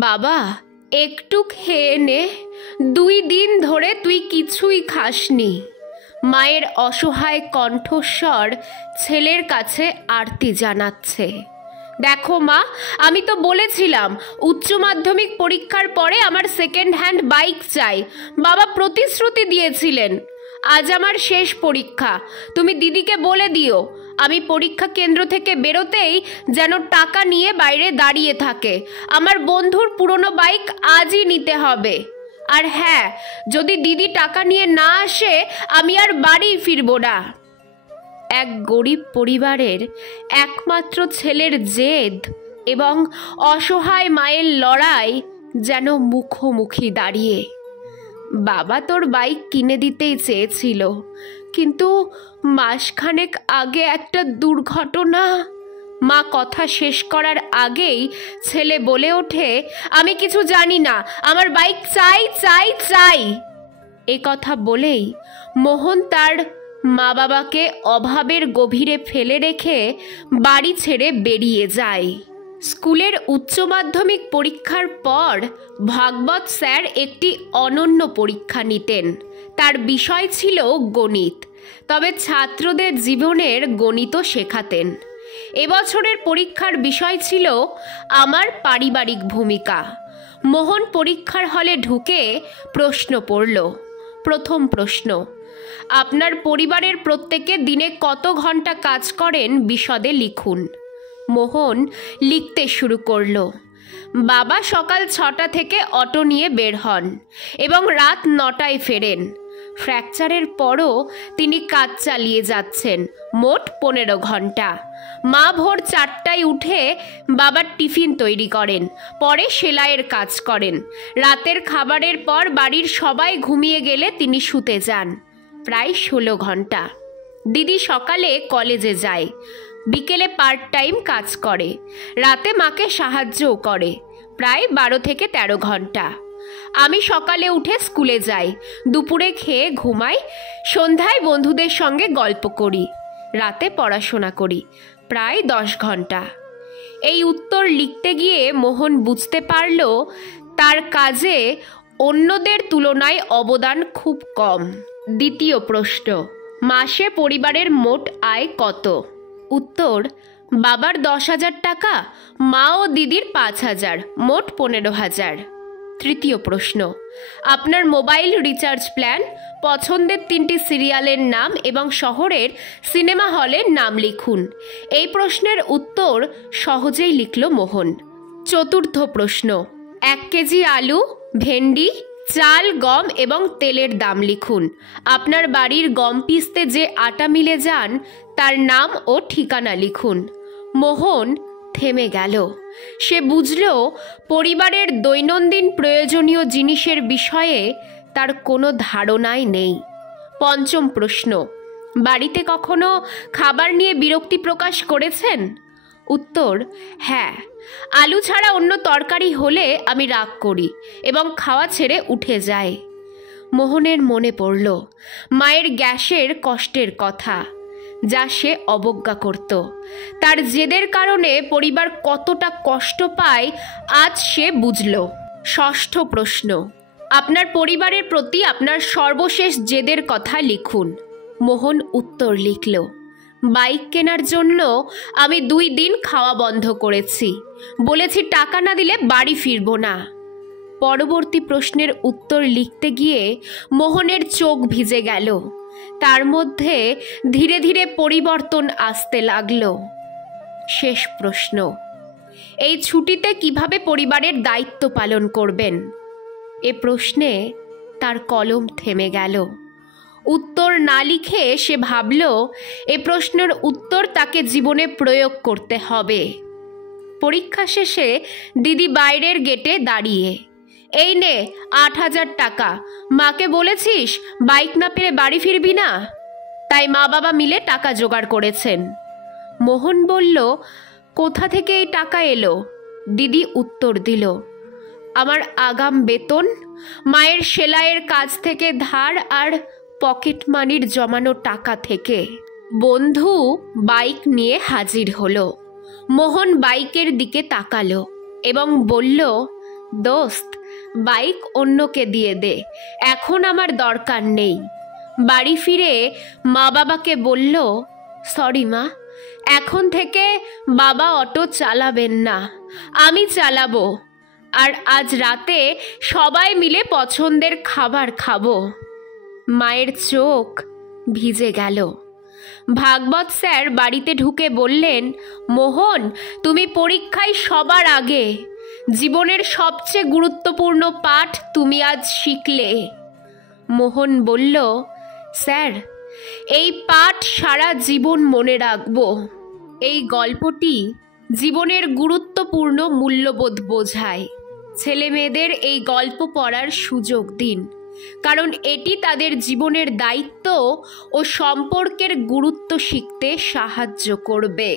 বাবা, একটু খেয়ে নে, 2 দিন ধরে তুই কিছুই খাসনি। মায়ের অসহায় কণ্ঠস্বর ছেলের কাছে আরতি জানাচ্ছে। দেখো মা, আমি তো বলেছিলাম উচ্চ মাধ্যমিক পরীক্ষার পরে আমার সেকেন্ড হ্যান্ড বাইক চাই। বাবা প্রতিশ্রুতি দিয়েছিলেন। আজ আমার শেষ পরীক্ষা, তুমি দিদিকে বলে দিও আমি পরীক্ষা কেন্দ্র থেকে বেরোতেই যেন টাকা নিয়ে বাইরে দাঁড়িয়ে থাকে। আমার বন্ধুর পুরনো বাইক আজই নিতে হবে। আর হ্যাঁ, যদি দিদি টাকা নিয়ে না আসে আমি আর বাড়ি ফিরব না। এক গরিব পরিবারের একমাত্র ছেলের জেদ এবং অসহায় মায়ের লড়াই যেন মুখোমুখি দাঁড়িয়ে। বাবা তোর বাইক কিনে দিতেই চেয়েছিল, কিন্তু মাসখানেক আগে একটা দুর্ঘটনা। মা কথা শেষ করার আগেই ছেলে বলে ওঠে, আমি কিছু জানি না, আমার বাইক চাই চাই চাই। এ কথা বলেই মোহন তার মা বাবাকে অভাবের গভীরে ফেলে রেখে বাড়ি ছেড়ে বেরিয়ে যায়। স্কুলের উচ্চ মাধ্যমিক পরীক্ষার পর ভাগবত স্যার একটি অনন্য পরীক্ষা নিতেন। তার বিষয় ছিল গণিত, তবে ছাত্রদের জীবনের গণিতও শেখাতেন। এবছরের পরীক্ষার বিষয় ছিল আমার পারিবারিক ভূমিকা। মোহন পরীক্ষার হলে ঢুকে প্রশ্ন পড়ল। প্রথম প্রশ্ন, আপনার পরিবারের প্রত্যেকে দিনে কত ঘন্টা কাজ করেন বিশদে লিখুন। মোহন লিখতে শুরু করল। বাবা সকাল 6টা থেকে অটো নিয়ে বের হন এবং রাত 9টায় ফেরেন। ফ্র্যাকচারের পরও তিনি কাজ চালিয়ে যাচ্ছেন, মোট 15 ঘন্টা। মা ভোর 4টায় উঠে বাবার টিফিন তৈরি করেন, পরে সেলাইয়ের কাজ করেন। রাতের খাবারের পর বাড়ির সবাই ঘুমিয়ে গেলে তিনি শুতে যান। প্রায় 16 ঘন্টা। দিদি সকালে কলেজে যায়, বিকেলে পার্ট টাইম কাজ করে, রাতে মাকে সাহায্যও করে। প্রায় 12 থেকে 13 ঘন্টা। আমি সকালে উঠে স্কুলে যাই, দুপুরে খেয়ে ঘুমাই, সন্ধ্যায় বন্ধুদের সঙ্গে গল্প করি, রাতে পড়াশোনা করি। প্রায় 10 ঘন্টা। এই উত্তর লিখতে গিয়ে মোহন বুঝতে পারল তার কাজে অন্যদের তুলনায় অবদান খুব কম। দ্বিতীয় প্রশ্ন, মাসে পরিবারের মোট আয় কত? উত্তর, বাবার 10,000 টাকা, মা ও দিদির 5,000, মোট 15,000। তৃতীয় প্রশ্ন, আপনার মোবাইল রিচার্জ প্ল্যান, পছন্দের 3টি সিরিয়ালের নাম এবং শহরের সিনেমা হলের নাম লিখুন। এই প্রশ্নের উত্তর সহজেই লিখল মোহন। চতুর্থ প্রশ্ন, 1 কেজি আলু, ভেন্ডি, চাল, গম এবং তেলের দাম লিখুন। আপনার বাড়ির গম পিসতে যে আটা মিলে যান তার নাম ও ঠিকানা লিখুন। মোহন থেমে গেল। সে বুঝল পরিবারের দৈনন্দিন প্রয়োজনীয় জিনিসের বিষয়ে তার কোনো ধারণাই নেই। পঞ্চম প্রশ্ন, বাড়িতে কখনো খাবার নিয়ে বিরক্তি প্রকাশ করেছেন? উত্তর, হ্যাঁ, আলু ছাড়া অন্য তরকারি হলে আমি রাগ করি এবং খাওয়া ছেড়ে উঠে যাই। মোহনের মনে পড়ল মায়ের গ্যাসের কষ্টের কথা, যা সে অবজ্ঞা করত। তার জেদের কারণে পরিবার কতটা কষ্ট পায় আজ সে বুঝল। ষষ্ঠ প্রশ্ন, আপনার পরিবারের প্রতি আপনার সর্বশেষ জেদের কথা লিখুন। মোহন উত্তর লিখল, বাইক কেনার জন্য আমি 2 দিন খাওয়া বন্ধ করেছি, বলেছি টাকা না দিলে বাড়ি ফিরব না। পরবর্তী প্রশ্নের উত্তর লিখতে গিয়ে মোহনের চোখ ভিজে গেল। তার মধ্যে ধীরে ধীরে পরিবর্তন আসতে লাগলো। শেষ প্রশ্ন, এই ছুটিতে কিভাবে পরিবারের দায়িত্ব পালন করবেন? এ প্রশ্নে তার কলম থেমে গেল। উত্তর না লিখে সে ভাবল এ প্রশ্নের উত্তর তাকে জীবনে প্রয়োগ করতে হবে। পরীক্ষা শেষে দিদি বাইরের গেটে দাঁড়িয়ে, এই নে 8,000 টাকা, মাকে বলেছিস বাইক না পেলে বাড়ি ফিরবি না? তাই মা বাবা মিলে টাকা জোগাড় করেছেন। মোহন বলল, কোথা থেকে এই টাকা এলো? দিদি উত্তর দিল, আমার আগাম বেতন, মায়ের সেলাইয়ের কাজ থেকে ধার আর পকেট মানির জমানো টাকা থেকে। বন্ধু বাইক নিয়ে হাজির হলো। মোহন বাইকের দিকে তাকালো এবং বলল, দোস্ত, বাইক অন্যকে দিয়ে দে, এখন আমার দরকার নেই। বাড়ি ফিরে মা বাবাকে বলল, সরি মা, এখন থেকে বাবা অটো চালাবেন না, আমি চালাবো। আর আজ রাতে সবাই মিলে পছন্দের খাবার খাবো। মায়ের চোখ ভিজে গেল। ভাগবত স্যার বাড়িতে ঢুকে বললেন, মোহন, তুমি পরীক্ষায় সবার আগে, জীবনের সবচেয়ে গুরুত্বপূর্ণ পাঠ তুমি আজ শিখলে। মোহন বলল, স্যার, এই পাঠ সারা জীবন মনে রাখব। এই গল্পটি জীবনের গুরুত্বপূর্ণ মূল্যবোধ বোঝায়। ছেলে মেয়েদের এই গল্প পড়ার সুযোগ দিন, কারণ এটি তাদের জীবনের দায়িত্ব ও সম্পর্কের গুরুত্ব শিখতে সাহায্য করবে।